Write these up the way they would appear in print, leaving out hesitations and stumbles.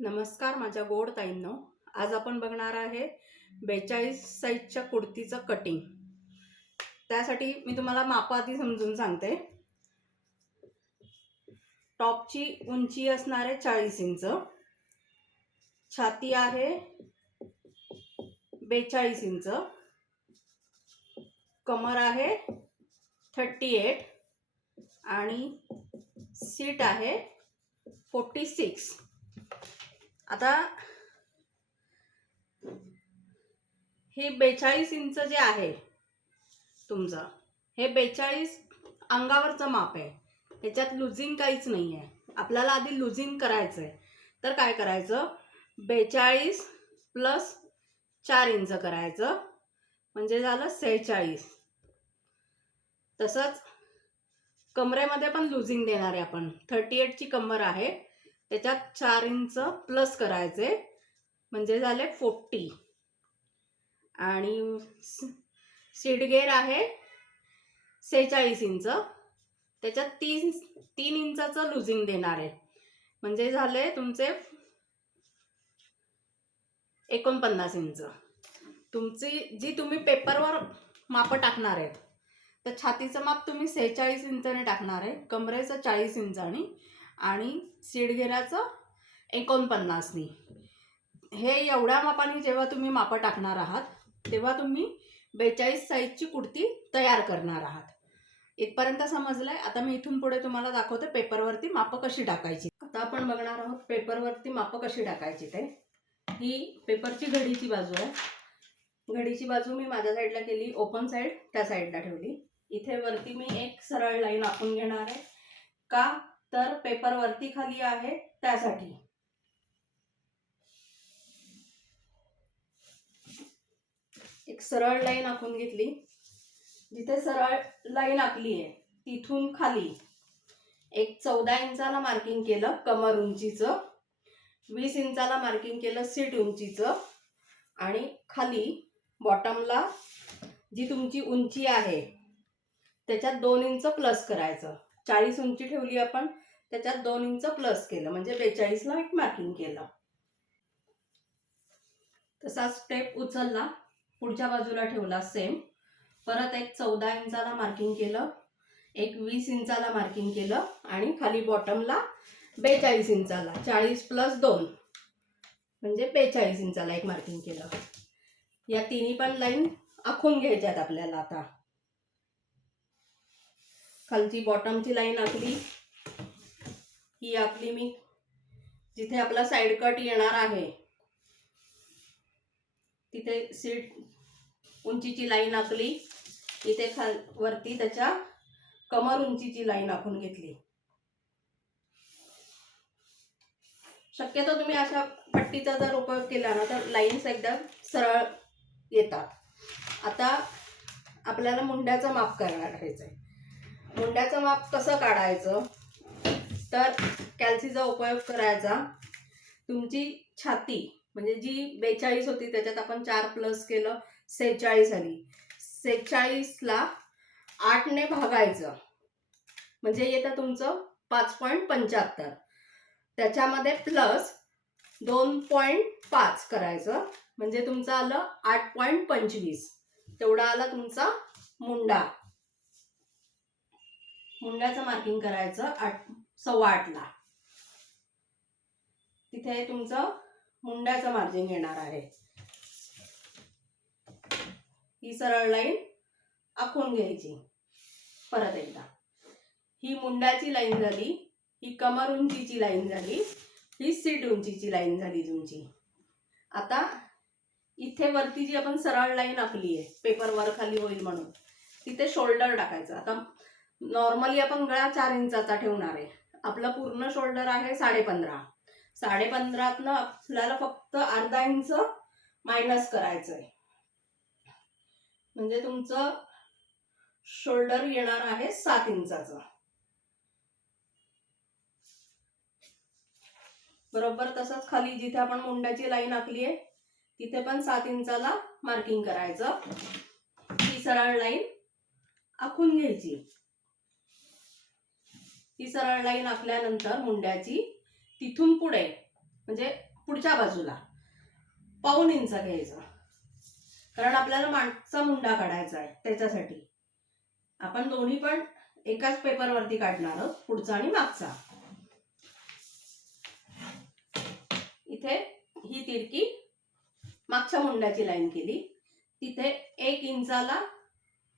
नमस्कार माझ्या गोड ताईंनो. आज आपण बघणार आहे 42 साईजच्या कुर्तीचं कटिंग. त्यासाठी मी तुम्हाला माप आधी समजून सांगते. टॉपची उंची असणार आहे 40 इंच, छाती आहे 42 इंच, कमर आहे 38 आणि सीट आहे 46. आता हे 42 इंच जे आहे तुमचं, हे 42 अंगावरचं माप आहे. ह्याच्यात लुझिंग काहीच नाही आहे. आपल्याला आधी लुझिंग करायचं आहे. तर काय करायचं, 42 प्लस 4 इंच करायचं म्हणजे झालं 46. तसंच कमरेमध्ये पण लुझिंग देणार आहे आपण. 38 ची कमर आहे, त्याच्यात 4 इंच प्लस करायचे म्हणजे झाले 40. आणि सीट गेअर आहे 46 इंच, त्याच्यात 3 इंचाचं लुझिंग देणार आहे म्हणजे झाले तुमचे 49 इंच. तुमची जी तुम्ही पेपरवर माप टाकणार आहेत, तर छातीचं माप तुम्ही 46 इंचाने टाकणार आहे, कमरेचं 40 इंचानी आणि सीट घेराचं 49नी. हे एवढ्या मापाने जेव्हा तुम्ही माप टाकणार आहात तेव्हा तुम्ही 42 साईजची कुर्ती तयार करणार आहात. इथपर्यंत समजलंय. आता मी इथून पुढे तुम्हाला दाखवते पेपरवरती माप कशी टाकायची. आता आपण बघणार आहोत पेपरवरती माप कशी टाकायची ते. ही पेपरची घडीची बाजू आहे. घडीची बाजू मी माझ्या साईडला केली, ओपन साईड त्या साईडला ठेवली. इथे वरती मी एक सरळ लाईन आखून घेणार आहे. का तर पेपर वरती खाली आहे त्यासाठी. एक सरळ लाईन आखून घेतली. जिथे सरळ लाईन आखली आहे तिथून खाली एक 14 इंचाला मार्किंग केलं कमर उंचीचं, 20 इंचाला मार्किंग केलं सीट उंचीचं आणि खाली बॉटमला जी तुमची उंची आहे त्याच्यात 2 इंच प्लस करायचं. 40 उंची ठेवली आपण, त्याच्यात 2 इंच प्लस केलं म्हणजे 42ला एक मार्किंग केलं. तसा स्टेप उचलला, पुढच्या बाजूला ठेवला सेम. परत एक 14 इंचाला मार्किंग केलं, एक 20 इंचाला मार्किंग केलं आणि खाली बॉटमला 42 इंचाला 40 प्लस 2 म्हणजे 42 इंचाला एक मार्किंग केलं. या तिन्ही पण लाईन आखून घ्यायच्यात आपल्याला. आता खालची बॉटमची लाईन आखली, ही आखली मी. जिथे आपला साइड कट येणार आहे तिथे सीट उंचीची लाईन आखली. इथे वरती त्याच्या कमर उंचीची लाईन आखून घेतली. शक्यतो तुम्ही अशा पट्टीचा जर उपयोग केला ना तर लाईन्स एकदम सरळ येतात. आता आपल्याला मुंड्याचं माप करायचं आहे. मुंड्याचं माप कसं काढायचं, तर कॅल्सीचा उपयोग करायचा. तुमची छाती म्हणजे जी 42 होती त्याच्यात आपण 4 प्लस केलं 46 आली. 46ला 8ने भागायचं म्हणजे येतं तुमचं 5.75. त्याच्यामध्ये प्लस 2.5 करायचं म्हणजे तुमचं आलं 8.25. तेवढा आला तुमचा मुंडा. मुंड्याचं मार्किंग करायचं 8.15ला. तिथे तुमचं मुंड्याचं मार्जिन येणार आहे. ही सरळ लाईन आखून घ्यायची. परत एकदा ही मुंड्याची लाईन झाली, ही कमर उंचीची लाईन झाली, ही सीट उंचीची लाईन झाली तुमची. आता इथे वरती जी आपण सरळ लाईन आखली आहे पेपर वर खाली होईल म्हणून, तिथे शोल्डर टाकायचं. आता नॉर्मली आपण गळा 4 इंचाचा ठेवणार आहे. आपलं पूर्ण शोल्डर आहे 15.5. 15.5तनं आपल्याला फक्त अर्धा इंच मायनस करायचं आहे म्हणजे तुमचं शोल्डर येणार आहे 7 इंचाचं. बरोबर तसंच खाली जिथे आपण मुंड्याची लाईन आखली आहे तिथे पण 7 इंचाला मार्किंग करायचं. ही सरळ लाईन आखून घ्यायची. ही सरळ लाईन आखल्यानंतर मुंड्याची तिथून पुढे म्हणजे पुढच्या बाजूला 1.5 इंच घ्यायचं, कारण आपल्याला मागचा मुंडा काढायचा आहे. त्याच्यासाठी आपण दोन्ही पण एकाच पेपरवरती काढणार आहोत, पुढचा आणि मागचा. इथे ही तिरकी मागच्या मुंड्याची लाईन केली, तिथे 1 इंचाला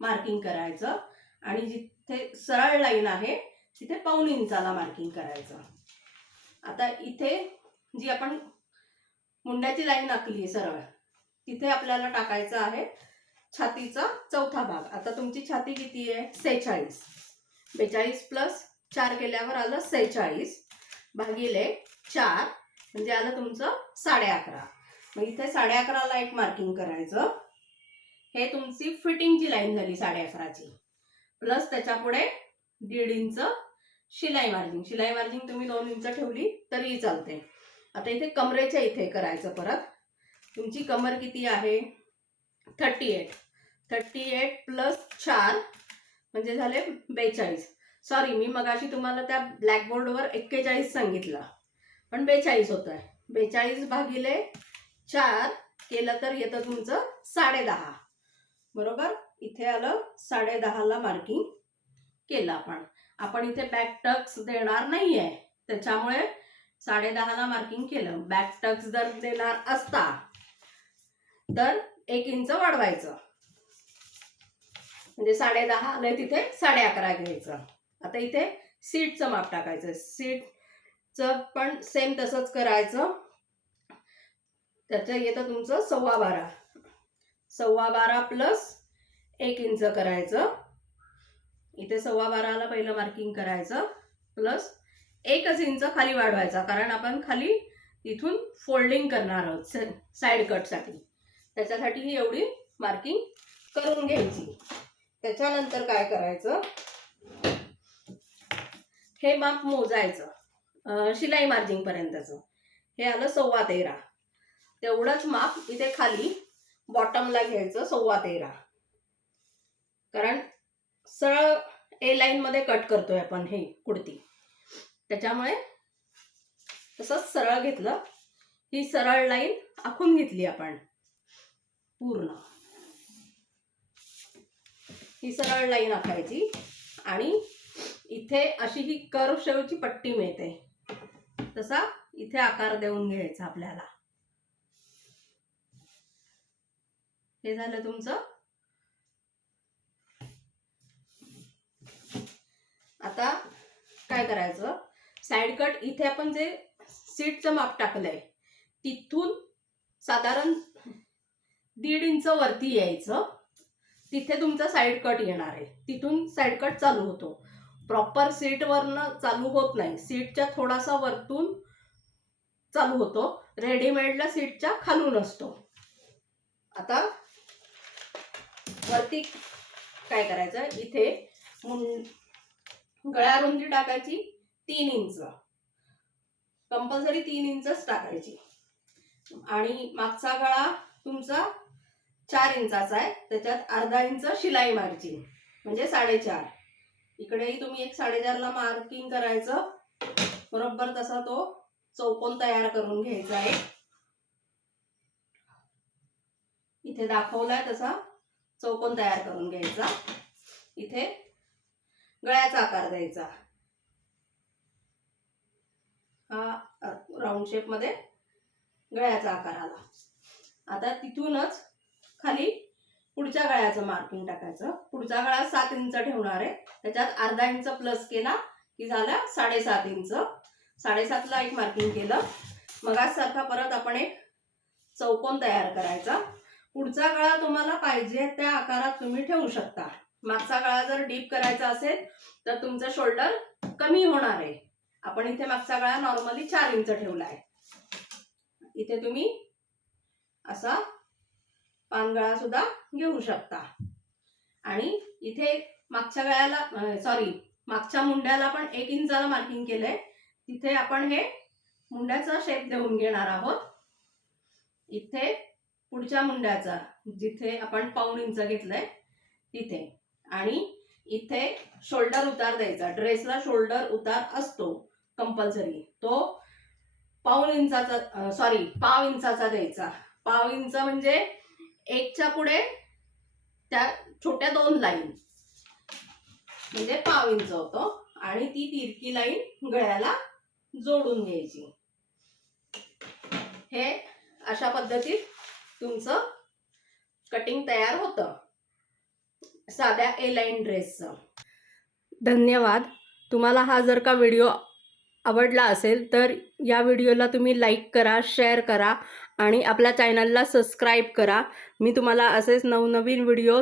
मार्किंग करायचं आणि जिथे सरळ लाईन आहे तिथे 1.5 इंचाला मार्किंग करायचं. आता इथे जी आपण मुंड्याची लाईन आखली आहे सरळ, तिथे आपल्याला टाकायचं आहे छातीचा चौथा भाग. आता तुमची छाती किती आहे? 46. 42 प्लस 4 केल्यावर आलं 46 भागिले 4 म्हणजे आलं तुमचं 11.5. मग इथे 11.5ला एक मार्किंग करायचं. हे तुमची फिटिंगची लाईन झाली 11.5ची. प्लस त्याच्या पुढे 1.5 इंच शिलाई मार्जिंग. शिलाई मार्जिंग तुम्ही 2 इंच ठेवली तरीही चालते. आता इथे कमरेच्या इथे करायचं परत. तुमची कमर किती आहे? 38. 38 प्लस 4 म्हणजे झाले 42. सॉरी, मी मगाशी तुम्हाला त्या ब्लॅकबोर्डवर 41 सांगितलं, पण 42 होत आहे. 42 भागिले 4 केलं तर येतं तुमचं 10.5. बरोबर. इथे आलं 10.5ला मार्किंग केलं आपण. आपण इथे बॅक टक्स देणार नाहीये, त्याच्यामुळे 10.5ला मार्किंग केलं. बॅक टक्स जर देणार असता तर 1 इंच वाढवायचं, म्हणजे 10.5 आलंय, तिथे 11.5 घ्यायचं. आता इथे सीटचं माप टाकायचं. सीटचं पण सेम तसंच करायचं. त्याचं येतं तुमचं 12.25. 12.25 प्लस 1 इंच करायचं. इथे 12.25ला पहिलं मार्किंग करायचं, प्लस 1 इंच खाली वाढवायचा, कारण आपण खाली इथून फोल्डिंग करणार आहोत साईड कटसाठी. त्याच्यासाठी ही एवढी मार्किंग करून घ्यायची. त्याच्यानंतर काय करायचं, हे माप मोजायचं शिलाई मार्जिंग पर्यंतचं. हे आलं 13.25. तेवढंच माप इथे खाली बॉटमला घ्यायचं 13.25, कारण सरळ ए लाईन मध्ये कट करतोय आपण हे कुर्ती, त्याच्यामुळे तसंच सरळ घेतलं. ही सरळ लाईन आखून घेतली आपण पूर्ण. ही सरळ लाईन आखायची आणि इथे अशी ही कर्व शेवची पट्टी मिळते, तसा इथे आकार देऊन घ्यायचा आपल्याला. हे झालं तुमचं. आता काय करायचं, साइड कट इथे आपण जे सीटचं माप टाकलंय तिथून साधारण 1.5 इंच वरती यायचं. तिथे तुमचा साइड कट येणार आहे. तिथून साइड कट चालू होतो. प्रॉपर सीटवरनं चालू होत नाही, सीटच्या थोडासा वरतून चालू होतो. रेडीमेडला सीटच्या खालून असतो. आता वरती काय करायचं, इथे गळ्या रुंदी टाकायची 3 इंच, कंपल्सरी 3 इंचच टाकायची. आणि मागचा गळा तुमचा 4 इंचाचा आहे, त्याच्यात 1/2 इंच शिलाई मार्जिन म्हणजे 4.5. इकडेही तुम्ही एक 4.5ला मार्किंग करायचं. बरोबर तसा तो चौकोन तयार करून घ्यायचा आहे. इथे दाखवलाय तसा चौकोन तयार करून घ्यायचा. इथे गळ्याचा आकार द्यायचा, हा राऊंड शेप मध्ये गळ्याचा आकार आला. आता तिथूनच खाली पुढच्या गळ्याचं मार्किंग टाकायचं. पुढचा गळा 7 इंच ठेवणार आहे, त्याच्यात 1/2 इंच प्लस केला की झाला 7.5 इंच. 7.5ला एक मार्किंग केलं. मग आज सारखा परत आपण एक चौकोन तयार करायचा. पुढचा गळा तुम्हाला पाहिजे त्या आकारात तुम्ही ठेवू शकता. मागचा गळा जर डीप करायचा असेल तर तुमचा शोल्डर कमी होणार आहे. आपण इथे मागचा गळा नॉर्मली 4 इंच ठेवला आहे. इथे तुम्ही असा पानगळा सुद्धा घेऊ शकता. आणि इथे मागच्या गळ्याला मागच्या मुंड्याला पण 1 इंचाला मार्किंग केलंय. तिथे आपण हे मुंड्याचा शेप देऊन घेणार आहोत. इथे पुढच्या मुंड्याचा जिथे आपण 1.5 इंच घेतलंय तिथे, आणि इथे शोल्डर उतार द्यायचा. ड्रेसला शोल्डर उतार असतो कंपल्सरी, तो पाऊण इंचाचा पाव इंचाचा द्यायचा. पाव इंच म्हणजे 1च्या पुढे त्या छोट्या 2 लाईन म्हणजे पाव इंच होतो आणि ती तिरकी लाईन गळ्याला जोडून घ्यायची. हे अशा पद्धतीत तुमचं कटिंग तयार होतं साध्या ए लाईन ड्रेसचं. धन्यवाद. तुम्हाला हा जर का व्हिडिओ आवडला असेल तर या व्हिडिओला तुम्ही लाईक करा, शेअर करा आणि आपल्या चॅनलला सबस्क्राईब करा. मी तुम्हाला असेच नवनवीन व्हिडिओ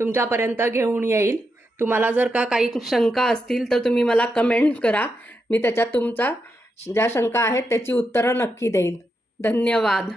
तुमच्यापर्यंत घेऊन येईल. तुम्हाला जर का काही शंका असतील तर तुम्ही मला कमेंट करा. मी त्याच्यात तुमचा ज्या शंका आहेत त्याची उत्तरं नक्की देईन. धन्यवाद.